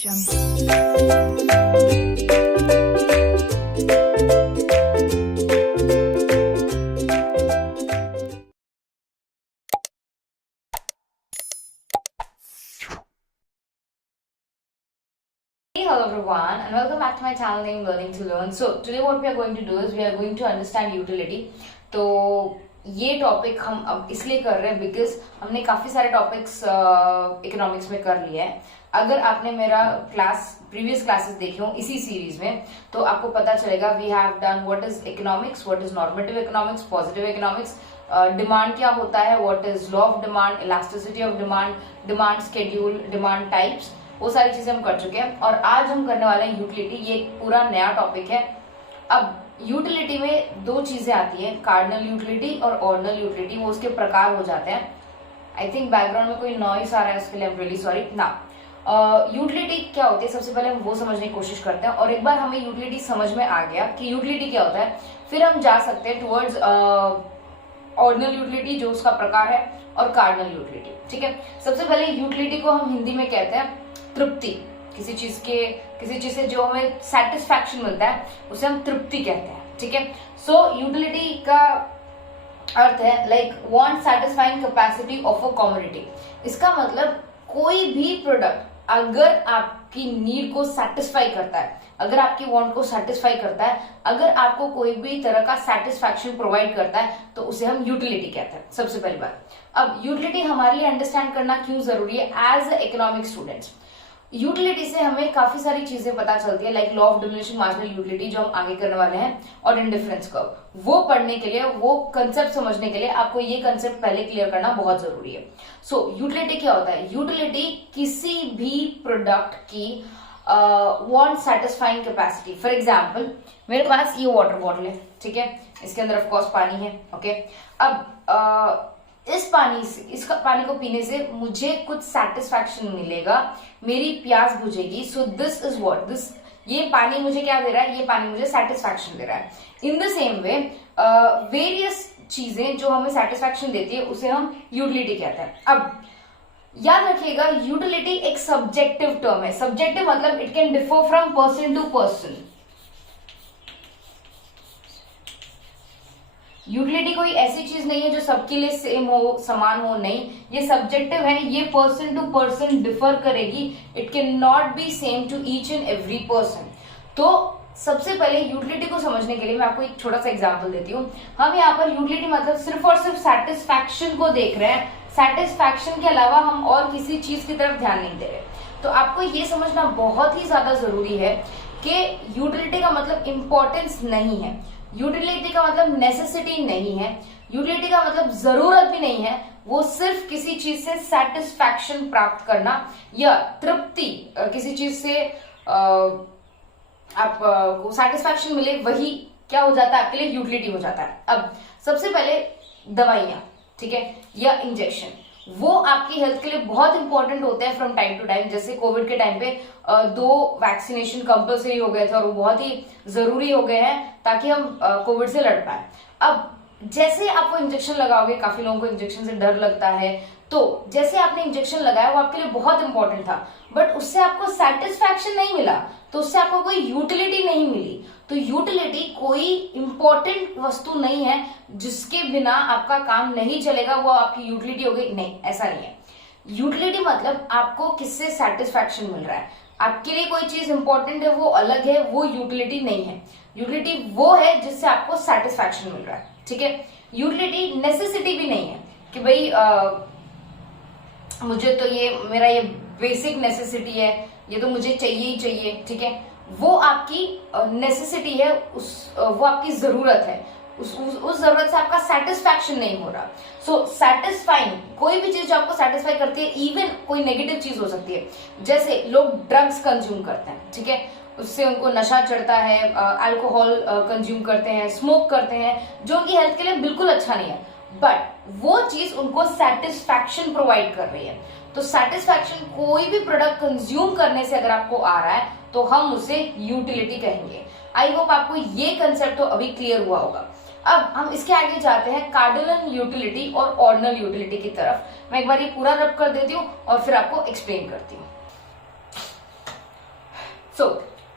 Hello everyone and welcome back to my channel named Learning to Learn. So today what we are going to do is we are going to understand utility. तो ये topic हम अब इसलिए कर रहे हैं because हमने काफी सारे टॉपिक्स इकोनॉमिक्स में कर लिए हैं. अगर आपने मेरा प्रीवियस क्लासेस देखे हो इसी सीरीज में तो आपको पता चलेगा we have done what is economics, what is normative economics, positive economics, demand क्या होता है, what is law of demand, elasticity of demand, demand schedule, demand types, वो सारी चीजें हम कर चुके हैं. और आज हम करने वाले हैं यूटिलिटी. ये एक पूरा नया टॉपिक है. अब यूटिलिटी में दो चीजें आती हैं, कार्डिनल यूटिलिटी और ऑर्डिनल यूटिलिटी. वो उसके प्रकार हो जाते हैं. आई थिंक बैकग्राउंड में कोई नॉइस आ रहा है, उसके लिए आई एम रियली सॉरी. ना यूटिलिटी क्या होती है सबसे पहले हम वो समझने की कोशिश करते हैं. और एक बार हमें यूटिलिटी समझ में आ गया कि यूटिलिटी क्या होता है, फिर हम जा सकते हैं टुवर्ड्स ऑर्डिनल यूटिलिटी जो उसका प्रकार है और कार्डिनल यूटिलिटी. ठीक है, सबसे पहले यूटिलिटी को हम हिंदी में कहते हैं तृप्ति. किसी चीज से जो हमें सेटिस्फैक्शन मिलता है उसे हम तृप्ति कहते हैं. ठीक है, सो यूटिलिटी का अर्थ है like want satisfying capacity of a commodity. इसका मतलब कोई भी प्रोडक्ट अगर आपकी नीड को सेटिस्फाई करता है, अगर आपकी वांट को सेटिस्फाई करता है, अगर आपको कोई भी तरह का सेटिस्फैक्शन प्रोवाइड करता है तो उसे हम यूटिलिटी कहते हैं. सबसे पहली बात, अब यूटिलिटी हमारे लिए अंडरस्टैंड करना क्यों जरूरी है as a economic students. Utility से हमें काफी सारी चीजें पता चलती है like law of diminishing marginal utility जो हम आगे करने वाले हैं, और इंडिफरेंस कर्व. वो पढ़ने के लिए, वो कंसेप्ट समझने के लिए आपको ये कंसेप्ट पहले क्लियर करना बहुत जरूरी है. सो यूटिलिटी क्या होता है? यूटिलिटी किसी भी प्रोडक्ट की want satisfying capacity. For example मेरे पास ये वाटर बॉटल है, ठीक है, इसके अंदर ऑफकोर्स पानी है. ओके, अब इस पानी को पीने से मुझे कुछ सेटिस्फैक्शन मिलेगा, मेरी प्यास बुझेगी. So this is what this, ये पानी मुझे क्या दे रहा है? ये पानी मुझे सेटिस्फैक्शन दे रहा है. In the same way various चीजें जो हमें सेटिस्फैक्शन देती है उसे हम यूटिलिटी कहते हैं. अब याद रखिएगा यूटिलिटी एक सब्जेक्टिव टर्म है. सब्जेक्टिव मतलब it can differ from person to person. Utility कोई ऐसी चीज नहीं है जो सबके लिए सेम हो, समान हो. नहीं, ये सब्जेक्टिव है, ये पर्सन टू पर्सन डिफर करेगी. It can not be same to each and every person. तो सबसे पहले यूटिलिटी को समझने के लिए मैं आपको एक छोटा सा एग्जांपल देती हूँ. हम यहाँ पर यूटिलिटी मतलब सिर्फ और सिर्फ सेटिस्फैक्शन को देख रहे हैं. सेटिस्फैक्शन के अलावा हम और किसी चीज की तरफ ध्यान नहीं दे रहे. तो आपको ये समझना बहुत ही ज्यादा जरूरी है कि यूटिलिटी का मतलब इंपॉर्टेंस नहीं है, यूटिलिटी का मतलब नेसेसिटी नहीं है, यूटिलिटी का मतलब जरूरत भी नहीं है. वो सिर्फ किसी चीज से सेटिस्फैक्शन प्राप्त करना या तृप्ति, किसी चीज से आपको सेटिस्फैक्शन मिले, वही क्या हो जाता है आपके लिए? यूटिलिटी हो जाता है. अब सबसे पहले दवाइयां, ठीक है, या इंजेक्शन, वो आपकी हेल्थ के लिए बहुत इंपॉर्टेंट होते हैं फ्रॉम टाइम टू टाइम. जैसे कोविड के टाइम पे 2 वैक्सीनेशन कंपलसरी हो गए थे और वो बहुत ही जरूरी हो गए हैं ताकि हम कोविड से लड़ पाए. अब जैसे आपको इंजेक्शन लगाओगे, काफी लोगों को इंजेक्शन से डर लगता है, तो जैसे आपने इंजेक्शन लगाया वो आपके लिए बहुत इंपॉर्टेंट था, बट उससे आपको सेटिस्फैक्शन नहीं मिला, तो उससे आपको कोई यूटिलिटी नहीं मिली. तो यूटिलिटी कोई इंपॉर्टेंट वस्तु नहीं है जिसके बिना आपका काम नहीं चलेगा, वो आपकी यूटिलिटी हो गई. नहीं, ऐसा नहीं है. यूटिलिटी मतलब आपको किससे सेटिस्फैक्शन मिल रहा है. आपके लिए कोई चीज इंपॉर्टेंट है, वो अलग है, वो यूटिलिटी नहीं है. यूटिलिटी वो है जिससे आपको सेटिस्फैक्शन मिल रहा है. ठीक है, यूटिलिटी नेसेसिटी भी नहीं है कि भाई मुझे तो ये मेरा ये बेसिक नेसेसिटी है, ये तो मुझे चाहिए ही चाहिए. ठीक है, वो आपकी नेसेसिटी है, वो आपकी जरूरत है. उस जरूरत से आपका सेटिस्फैक्शन नहीं हो रहा. सो सेटिस्फाइंग, कोई भी चीज जो आपको सेटिस्फाई करती है, इवन कोई नेगेटिव चीज हो सकती है. जैसे लोग ड्रग्स कंज्यूम करते हैं, ठीक है, उससे उनको नशा चढ़ता है, अल्कोहल कंज्यूम करते हैं, स्मोक करते हैं, जो उनकी हेल्थ के लिए बिल्कुल अच्छा नहीं है, बट वो चीज उनको सेटिस्फैक्शन प्रोवाइड कर रही है. तो सेटिस्फैक्शन कोई भी प्रोडक्ट कंज्यूम करने से अगर आपको आ रहा है तो हम उसे यूटिलिटी कहेंगे. आई होप आपको ये कंसेप्ट तो अभी क्लियर हुआ होगा. अब हम इसके आगे जाते हैं कार्डिनल यूटिलिटी और ऑर्डिनल यूटिलिटी की तरफ. मैं एक बार ये पूरा रब कर देती हूँ और फिर आपको एक्सप्लेन करती हूँ. So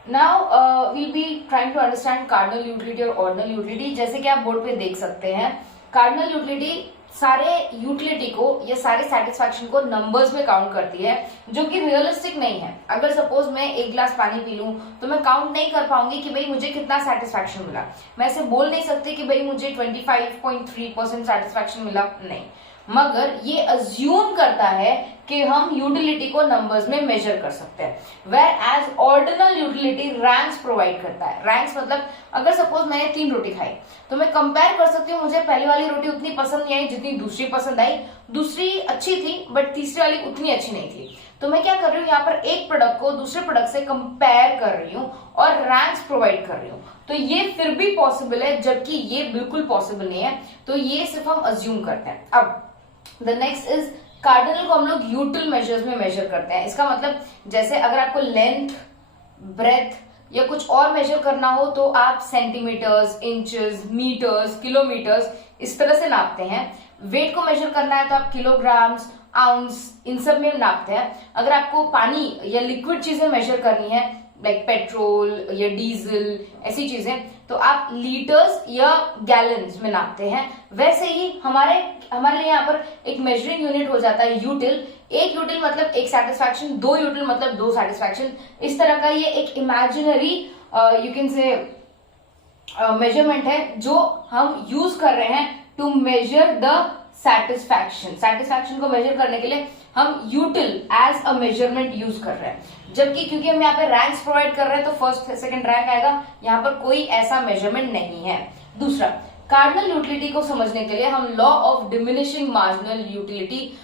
now we'll be trying to understand cardinal utility और ऑर्डिनल यूटिलिटी। जैसे कि आप बोर्ड पे देख सकते हैं, कार्डिनल यूटिलिटी सारे यूटिलिटी को या सारे सेटिस्फैक्शन को नंबर्स में काउंट करती है, जो कि रियलिस्टिक नहीं है। अगर सपोज मैं एक गिलास पानी पी लूं तो मैं काउंट नहीं कर पाऊंगी कि भाई मुझे कितना सेटिस्फैक्शन मिला। मैं ऐसे बोल नहीं सकती कि भाई मुझे 25.3% सेटिस्फैक्शन मिला, नहीं। मगर ये अज्यूम करता है कि हम यूटिलिटी को नंबर्स में मेजर कर सकते हैं। Whereas ordinal utility ranks provide करता है। रैंक्स मतलब अगर सपोज मैंने 3 रोटी खाई तो मैं कंपेयर कर सकती हूँ, मुझे पहली वाली रोटी उतनी पसंद नहीं आई जितनी दूसरी पसंद आई, दूसरी अच्छी थी बट तीसरी वाली उतनी अच्छी नहीं थी। तो मैं क्या कर रही हूँ, यहाँ पर एक प्रोडक्ट को दूसरे प्रोडक्ट से कंपेयर कर रही हूँ और रैंक्स प्रोवाइड कर रही हूँ। तो ये फिर भी पॉसिबल है, जबकि ये बिल्कुल पॉसिबल नहीं है। तो ये सिर्फ हम अज्यूम करते हैं। अब द नेक्स्ट इज कार्डिनल को हम लोग यूटिल मेजर्स में मेजर करते हैं। इसका मतलब जैसे अगर आपको लेंथ, ब्रेथ या कुछ और मेजर करना हो तो आप सेंटीमीटर्स, इंचेस, मीटर्स, किलोमीटर्स इस तरह से नापते हैं। वेट को मेजर करना है तो आप किलोग्राम्स, आउंस इन सब में नापते हैं। अगर आपको पानी या लिक्विड चीजें मेजर करनी है लाइक पेट्रोल या डीजल ऐसी चीजें, तो आप लीटर्स या गैलन्स में नापते हैं। वैसे ही हमारे लिए यहाँ पर एक मेजरिंग यूनिट हो जाता है यूटिल। एक यूटिल मतलब एक सेटिस्फैक्शन, 2 यूटिल मतलब 2 सेटिस्फैक्शन। इस तरह का ये एक imaginary you can say measurement है जो हम यूज कर रहे हैं टू मेजर द सेटिस्फैक्शन को मेजर करने के लिए हम util as a measurement use कर रहे हैं। जबकि क्योंकि हम यहाँ पे रैंक्स प्रोवाइड कर रहे हैं तो फर्स्ट सेकंड रैंक आएगा, यहाँ पर कोई ऐसा मेजरमेंट नहीं है। दूसरा, कार्डिनल यूटिलिटी को समझने के लिए हम law of diminishing marginal utility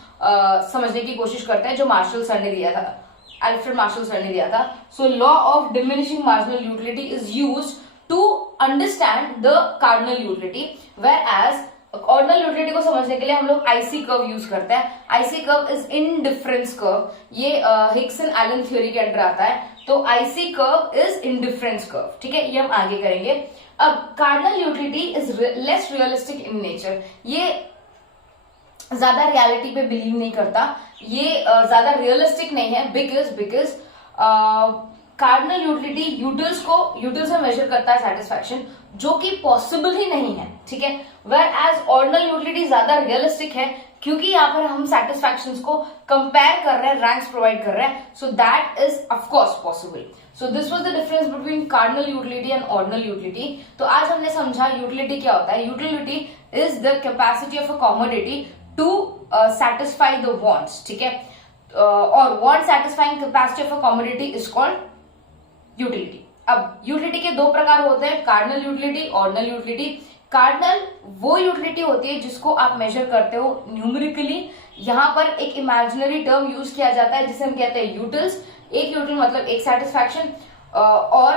समझने की कोशिश करते हैं, जो मार्शल सर ने दिया था, अल्फ्रेड मार्शल सर ने दिया था। So law of diminishing marginal utility is used to understand the cardinal utility, whereas ordinal utility को समझने के लिए हम लोग आईसी कर्व यूज करते हैं। IC curve is indifference curve, ये हिग्स एंड एलन थ्योरी के अंडर आता है। तो IC curve is indifference curve, ठीक है, ये हम आगे करेंगे। अब cardinal utility is less realistic in nature, ये ज्यादा रियलिटी पे बिलीव नहीं करता, ये ज्यादा रियलिस्टिक नहीं है। बिकॉज कार्डिनल यूटिलिटी यूटिल से मेजर करता है सेटिस्फैक्शन, जो कि पॉसिबल ही नहीं है, ठीक है। वेयर एज ऑर्डिनल यूटिलिटी ज्यादा रियलिस्टिक है, क्योंकि यहाँ पर हम सेटिस्फैक्शन को कंपेयर कर रहे हैं, रैंक्स प्रोवाइड कर रहे हैं। So that is of course possible. So this was the difference between cardinal utility and ordinal utility. तो आज हमने समझा यूटिलिटी क्या होता है। Utility is the capacity of a commodity to satisfy the wants, ठीक है, और want satisfying capacity of a commodity is called utility। अब यूटिलिटी के 2 प्रकार होते हैं, cardinal utility, ordinal utility. Cardinal वो यूटिलिटी होती है जिसको आप मेजर करते हो न्यूमेरिकली। यहाँ पर एक इमेजिनरी टर्म यूज किया जाता है जिसे हम कहते हैं यूटिल्स। एक यूटिल मतलब एक सेटिस्फैक्शन, और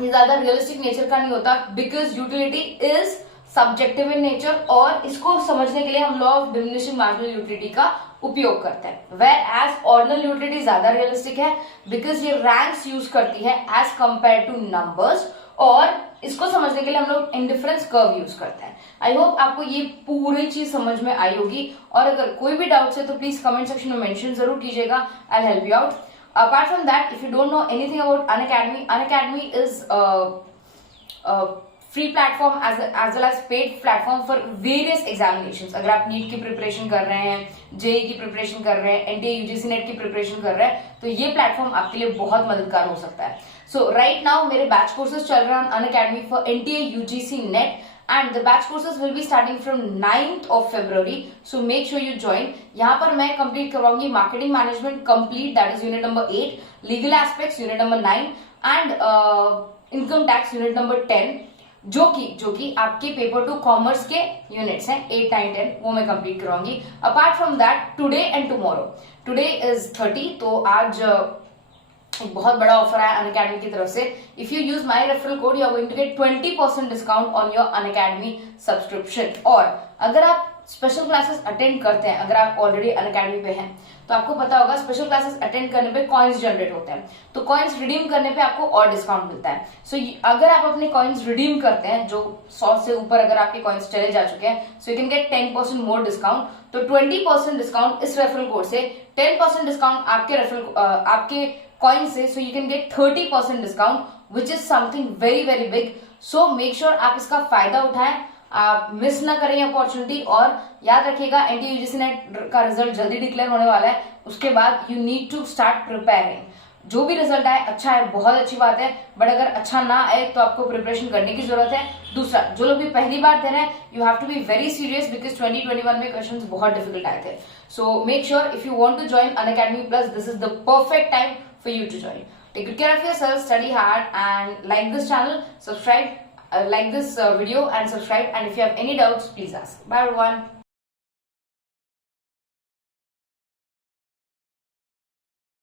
ये ज्यादा रियलिस्टिक नेचर का नहीं होता, because utility is subjective in nature. और इसको समझने के लिए हम law of diminishing marginal utility का उपयोग करते हैं। वेयर एज ऑर्डिनल यूटिलिटी ज्यादा रियलिस्टिक है, बिकॉज ये रैंक्स यूज करती है एज कंपेयर टू नंबर्स, और इसको समझने के लिए हम लोग इंडिफरेंस कर्व यूज करते हैं। आई होप आपको ये पूरी चीज समझ में आई होगी, और अगर कोई भी डाउट्स है तो प्लीज कमेंट सेक्शन में मेंशन जरूर कीजिएगा, I help you out. Apart from that, if you don't know anything about Unacademy is free platform as well as paid platform for various examinations. अगर आप नीट की preparation कर रहे हैं, JEE की प्रिपरेशन कर रहे हैं, एनटीए यूजीसी नेट की प्रिपरेशन कर रहे हैं, तो ये प्लेटफॉर्म आपके लिए बहुत मददगार हो सकता है। सो राइट नाउ मेरे बैच कोर्सेज चल रहे हैं Unacademy for NTA UGC net, and the batch courses will be starting from 9th of February, so make sure you join। यहाँ पर मैं कंप्लीट करवाऊंगी marketing management complete, that is unit number 8, legal aspects unit number 9, and income tax unit number 10, जो कि आपके paper 2 commerce के units हैं 8, 9, 10, वो मैं कंप्लीट करवाऊंगी। Apart from that, today and tomorrow, today is 30, तो आज एक बहुत बड़ा ऑफर है अनअकैडमी की तरफ से। If you use my referral code you are going to get 20% discount on your Unacademy subscription. और अगर आप स्पेशल क्लासेस अटेंड करते हैं, अगर आप ऑलरेडी अनअकैडमी पे हैं, तो आपको पता होगा स्पेशल क्लासेस अटेंड करने पे कॉइन्स जनरेट होते हैं, तो कॉइन्स रिडीम करने पे आपको और डिस्काउंट मिलता है। सो अगर आप अपने कॉइन्स रिडीम करते हैं, जो 100 से ऊपर अगर आपके कॉइन्स चले जा चुके हैं, so you can get 10% more discount. तो 20% डिस्काउंट इस रेफरल कोड से, 10% डिस्काउंट आपके कॉइन से, so you can get 30% discount which is something very very big. So make sure आप इसका फायदा उठाएं, आप मिस ना करें अपॉर्चुनिटी. और याद रखिएगा एनटीए यूजीसी नेट का रिजल्ट जल्दी डिक्लेयर होने वाला है. उसके बाद you need to start preparing. जो भी रिजल्ट आए अच्छा है, बहुत अच्छी बात है, बट अगर अच्छा ना आए तो आपको प्रिपरेशन करने की जरूरत है. दूसरा, जो लोग भी पहली बार दे रहे हैं, you have to be very serious because 2021 में क्वेश्चंस बहुत डिफिकल्ट आए थे. So make sure if you want to join Unacademy plus, this is the perfect time for you to join. Take good care of yourself, study hard, and like this channel, subscribe, like this video and subscribe. And if you have any doubts, please ask. Bye everyone.